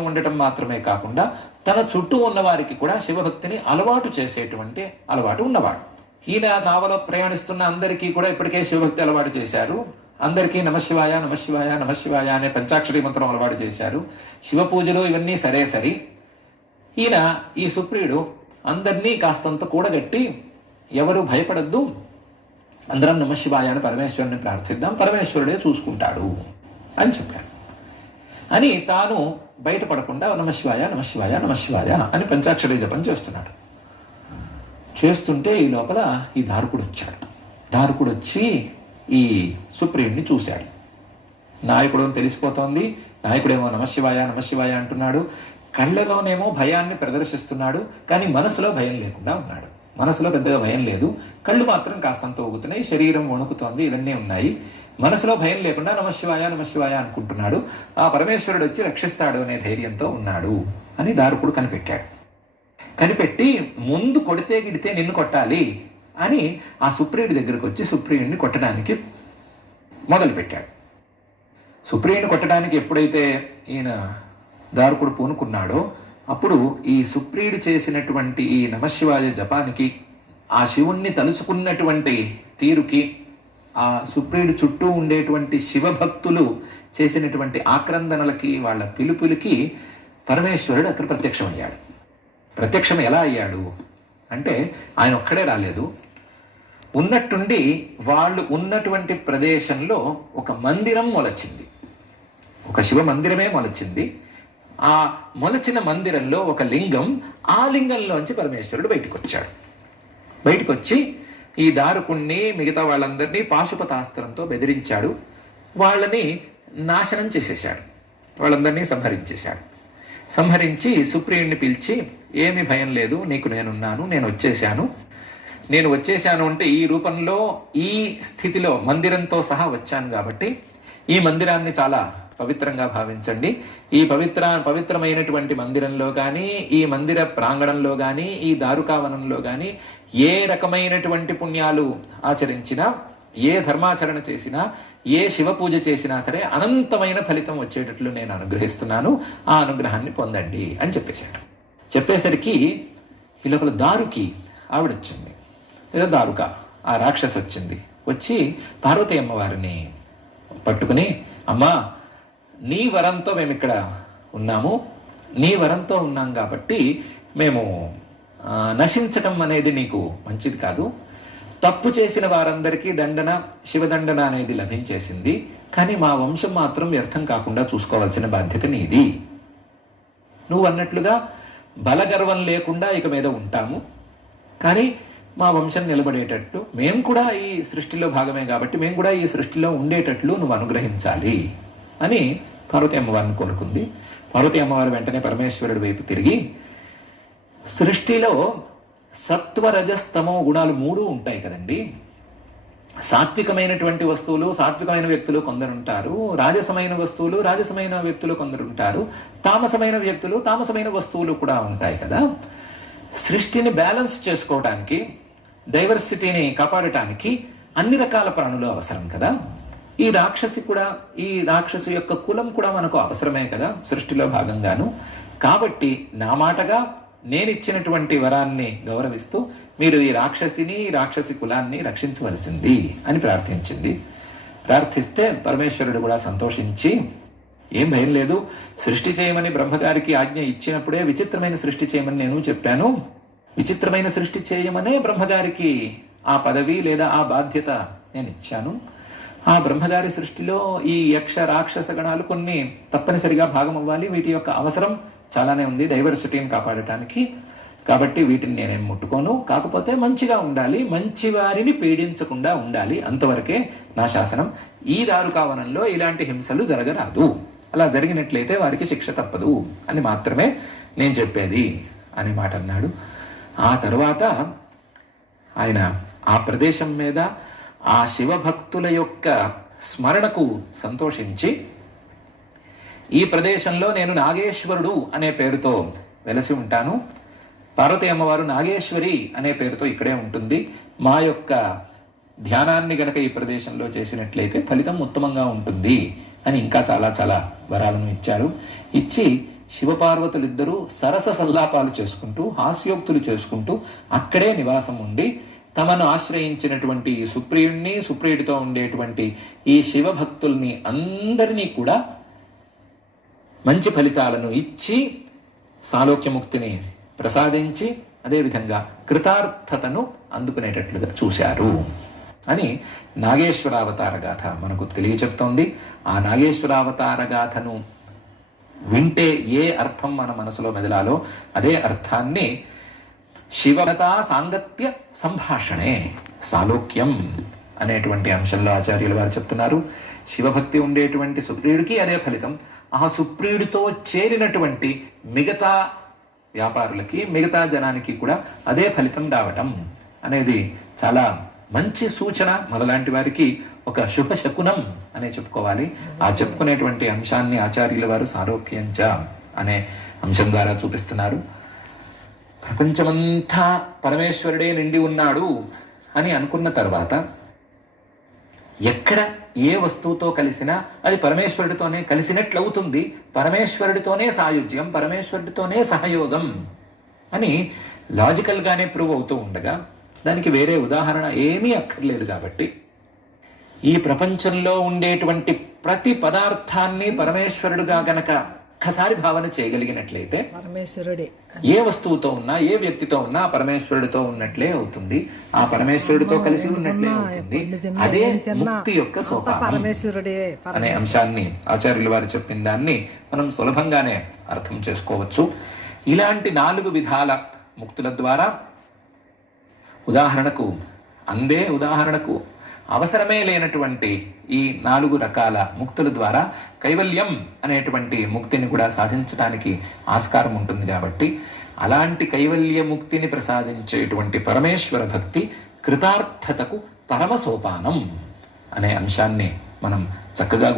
ఉండటం మాత్రమే కాకుండా తన చుట్టూ ఉన్న వారికి కూడా శివభక్తిని అలవాటు చేసేటువంటి అలవాటు ఉన్నవాడు. ఈయన నావలో ప్రయాణిస్తున్న అందరికీ కూడా ఇప్పటికే శివభక్తి అలవాటు చేశారు. అందరికీ నమశివాయ నమశివాయ నమశివాయ అనే పంచాక్షరి మంత్రం అలవాటు చేశారు. శివ పూజలు ఇవన్నీ సరే సరి. ఈయన ఈ సుప్రియుడు అందరినీ కాస్తంత కూడగట్టి ఎవరు భయపడద్దు. అందరం నమశివాయ అని పరమేశ్వరుని ప్రార్థిద్దాం. పరమేశ్వరుడే చూసుకుంటాడు అని చెప్పారు. అని తాను బయటపడకుండా నమశివాయ నమశివాయ నమశివాయ అని పంచాక్షరి జపం చేస్తున్నాడు. చేస్తుంటే ఈ లోపల ఈ దారుకుడు వచ్చాడు దారుకుడు వచ్చి ఈ సుప్రీంని చూశాడు. నాయకుడు తెలిసిపోతోంది. నాయకుడేమో నమశివాయ నమశివాయ అంటున్నాడు. కళ్ళలోనేమో భయాన్ని ప్రదర్శిస్తున్నాడు. కానీ మనసులో భయం లేకుండా ఉన్నాడు. మనసులో పెద్దగా భయం లేదు. కళ్ళు మాత్రం కాస్తంత ఊగుతున్నాయి. శరీరం వణుకుతోంది. ఇవన్నీ ఉన్నాయి. మనసులో భయం లేకుండా నమశివాయ నమశివాయ అనుకుంటున్నాడు. ఆ పరమేశ్వరుడు వచ్చి రక్షిస్తాడు అనే ధైర్యంతో ఉన్నాడు అని దారుకుడు కనిపెట్టాడు. కనిపెట్టి ముందు కొడితే గిడితే నిన్ను కొట్టాలి అని ఆ సుప్రియుడి దగ్గరకు వచ్చి సుప్రియుడిని కొట్టడానికి మొదలుపెట్టాడు. సుప్రియుడిని కొట్టడానికి ఎప్పుడైతే ఈయన దారుకుడు పూనుకున్నాడో అప్పుడు ఈ సుప్రియుడు చేసినటువంటి ఈ నమశివాయ జపానికి ఆ శివుణ్ణి తలుచుకున్నటువంటి తీరుకి ఆ సుప్రియుడు చుట్టూ ఉండేటువంటి శివభక్తులు చేసినటువంటి ఆక్రందనలకి వాళ్ళ పిలుపులకి పరమేశ్వరుడు అక్కడ ప్రత్యక్షమయ్యాడు. ప్రత్యక్షం ఎలా అయ్యాడు? అంటే ఆయన ఒక్కడే రాలేదు. ఉన్నట్టుండి వాళ్ళు ఉన్నటువంటి ప్రదేశంలో ఒక మందిరం మొలచింది. ఒక శివ మందిరమే మొలచింది. ఆ మొలచిన మందిరంలో ఒక లింగం ఆ లింగంలోంచి పరమేశ్వరుడు బయటకు వచ్చాడు బయటకు వచ్చి ఈ దారుకుణ్ణి మిగతా వాళ్ళందరినీ పాశుపతాస్త్రంతో బెదిరించాడు. వాళ్ళని నాశనం చేసేశాడు. వాళ్ళందరినీ సంహరించేశాడు. సంహరించి సుప్రియుణ్ణి పిలిచి ఏమి భయం లేదు నీకు నేనున్నాను నేను వచ్చేశాను. నేను వచ్చేశాను అంటే ఈ రూపంలో ఈ స్థితిలో మందిరంతో సహా వచ్చాను కాబట్టి ఈ మందిరాన్ని చాలా పవిత్రంగా భావించండి. ఈ పవిత్ర పవిత్రమైనటువంటి మందిరంలో కానీ ఈ మందిర ప్రాంగణంలో కానీ ఈ దారుకావనంలో కానీ ఏ రకమైనటువంటి పుణ్యాలు ఆచరించినా ఏ ధర్మాచరణ చేసినా ఏ శివ పూజ చేసినా సరే అనంతమైన ఫలితం వచ్చేటట్లు నేను అనుగ్రహిస్తున్నాను. ఆ అనుగ్రహాన్ని పొందండి అని చెప్పేశాడు. చెప్పేసరికి ఈ లోపల దారుకి ఆవిడ వచ్చింది ఏదో దారుక ఆ రాక్షసి వచ్చింది వచ్చి పార్వతి అమ్మవారిని పట్టుకుని అమ్మా నీ వరంతో మేము ఇక్కడ ఉన్నాము. నీ వరంతో ఉన్నాం కాబట్టి మేము నశించటం అనేది నీకు మంచిది కాదు. తప్పు చేసిన వారందరికీ దండన శివదండన అనేది లభించేసింది. కానీ మా వంశం మాత్రం వ్యర్థం కాకుండా చూసుకోవాల్సిన బాధ్యత నీది. నువ్వు అన్నట్లుగా బలగర్వం లేకుండా ఇక మీద ఉంటాము. కానీ మా వంశం నిలబడేటట్టు మేము కూడా ఈ సృష్టిలో భాగమే కాబట్టి మేము కూడా ఈ సృష్టిలో ఉండేటట్లు నువ్వు అనుగ్రహించాలి అని పార్వతి అమ్మవారిని కోరుకుంది. పార్వతి అమ్మవారు వెంటనే పరమేశ్వరుడి వైపు తిరిగి సృష్టిలో సత్వ రజస్తమో గుణాలు మూడు ఉంటాయి కదండి. సాత్వికమైనటువంటి వస్తువులు సాత్వికమైన వ్యక్తులు కొందరు ఉంటారు రాజసమైన వస్తువులు రాజసమైన వ్యక్తులు కొందరు ఉంటారు తామసమైన వ్యక్తులు తామసమైన వస్తువులు కూడా ఉంటాయి కదా. సృష్టిని బ్యాలెన్స్ చేసుకోవడానికి డైవర్సిటీని కాపాడటానికి అన్ని రకాల ప్రాణులు అవసరం కదా. ఈ రాక్షసి కూడా ఈ రాక్షసు యొక్క కులం కూడా మనకు అవసరమే కదా సృష్టిలో భాగంగాను. కాబట్టి నా మాటగా నేను ఇచ్చినటువంటి వరాన్ని గౌరవిస్తూ మీరు ఈ రాక్షసిని రాక్షసి కులాన్ని రక్షించవలసింది అని ప్రార్థించింది. ప్రార్థిస్తే పరమేశ్వరుడు కూడా సంతోషించి ఏం భయం లేదు సృష్టి చేయమని బ్రహ్మగారికి ఆజ్ఞ ఇచ్చినప్పుడే విచిత్రమైన సృష్టి చేయమని నేను చెప్పాను. విచిత్రమైన సృష్టి చేయమనే బ్రహ్మగారికి ఆ పదవి లేదా ఆ బాధ్యత నేను ఇచ్చాను. ఆ బ్రహ్మదారి సృష్టిలో ఈ యక్ష రాక్షస గణాలు కొన్ని తప్పనిసరిగా భాగం అవ్వాలి. వీటి యొక్క అవసరం చాలానే ఉంది డైవర్సిటీని కాపాడటానికి. కాబట్టి వీటిని నేనేం ముట్టుకోను. కాకపోతే మంచిగా ఉండాలి. మంచి వారిని పీడించకుండా ఉండాలి. అంతవరకే నా శాసనం. ఈ దారుకావనంలో ఇలాంటి హింసలు జరగరాదు. అలా జరిగినట్లయితే వారికి శిక్ష తప్పదు అని మాత్రమే నేను చెప్పేది అని మాట అన్నాడు ఆ తర్వాత ఆయన ఆ ప్రదేశం మీద ఆ శివభక్తుల యొక్క స్మరణకు సంతోషించి ఈ ప్రదేశంలో నేను నాగేశ్వరుడు అనే పేరుతో వెలసి ఉంటాను. పార్వతి అమ్మవారు నాగేశ్వరి అనే పేరుతో ఇక్కడే ఉంటుంది. మా యొక్క ధ్యానాన్ని గనక ఈ ప్రదేశంలో చేసినట్లయితే ఫలితం ఉత్తమంగా ఉంటుంది అని ఇంకా చాలా చాలా వరాలను ఇచ్చారు. ఇచ్చి శివపార్వతులిద్దరూ సరస సల్లాపాలు చేసుకుంటూ హాస్యోక్తులు చేసుకుంటూ అక్కడే నివాసం ఉండి తమను ఆశ్రయించినటువంటి సుప్రియుణ్ణి సుప్రియుడితో ఉండేటువంటి ఈ శివభక్తుల్ని అందరినీ కూడా మంచి ఫలితాలను ఇచ్చి సాలోక్యముక్తిని ప్రసాదించి అదేవిధంగా కృతార్థతను అందుకునేటట్లుగా చూశారు అని నాగేశ్వరావతార గాథ మనకు తెలియచెప్తోంది. ఆ నాగేశ్వరావతార గాథను వింటే ఏ అర్థం మన మనసులో మెదలాలో అదే అర్థాన్ని శివగతా సాంగత్య సంభాషణే సాలోక్యం అనేటువంటి అంశంలో ఆచార్యులు వారు చెప్తున్నారు. శివభక్తి ఉండేటువంటి సుప్రియుడికి అదే ఫలితం. ఆ సుప్రియుడితో చేరినటువంటి మిగతా వ్యాపారులకి మిగతా జనానికి కూడా అదే ఫలితం రావటం అనేది చాలా మంచి సూచన మొదలాంటి వారికి ఒక శుభ శకునం అనే చెప్పుకోవాలి. ఆ చెప్పుకునేటువంటి అంశాన్ని ఆచార్యుల వారు సారోక్యంచ అనే అంశం ద్వారా చూపిస్తున్నారు. ప్రపంచమంతా పరమేశ్వరుడే నిండి ఉన్నాడు అని అనుకున్న తర్వాత ఎక్కడ ఏ వస్తువుతో కలిసినా అది పరమేశ్వరుడితోనే కలిసినట్లు అవుతుంది పరమేశ్వరుడితోనే సాయుధ్యం పరమేశ్వరుడితోనే సహయోగం అని లాజికల్ గానే ప్రూవ్ అవుతూ ఉండగా దానికి వేరే ఉదాహరణ ఏమీ అక్కర్లేదు కాబట్టి ఈ ప్రపంచంలో ఉండేటువంటి ప్రతి పదార్థాన్ని పరమేశ్వరుడుగా గనక ఒక్కసారి భావన చేయగలిగినట్లయితే పరమేశ్వరుడే. ఏ వస్తువుతో ఉన్నా ఏ వ్యక్తితో ఉన్నా పరమేశ్వరుడితో ఉన్నట్లే అవుతుంది. ఆ పరమేశ్వరుడితో కలిసి ఉన్నట్లే అవుతుంది. అదే ముక్తి యొక్క సోపానం పరమేశ్వరుడే అనే అంశాన్ని ఆచార్యులు వారు చెప్పిన దాన్ని మనం సులభంగానే అర్థం చేసుకోవచ్చు. ఇలాంటి నాలుగు విధాల ముక్తుల ద్వారా ఉదాహరణకు అందే ఉదాహరణకు అవసరమే లేనటువంటి ఈ నాలుగు రకాల ముక్తుల ద్వారా కైవల్యం అనేటువంటి ముక్తిని కూడా సాధించడానికి ఆస్కారం ఉంటుంది కాబట్టి అలాంటి కైవల్య ముక్తిని ప్రసాదించేటువంటి పరమేశ్వర భక్తి కృతార్థతకు పరమ సోపానం అనే అంశాన్ని మనం చక్కగా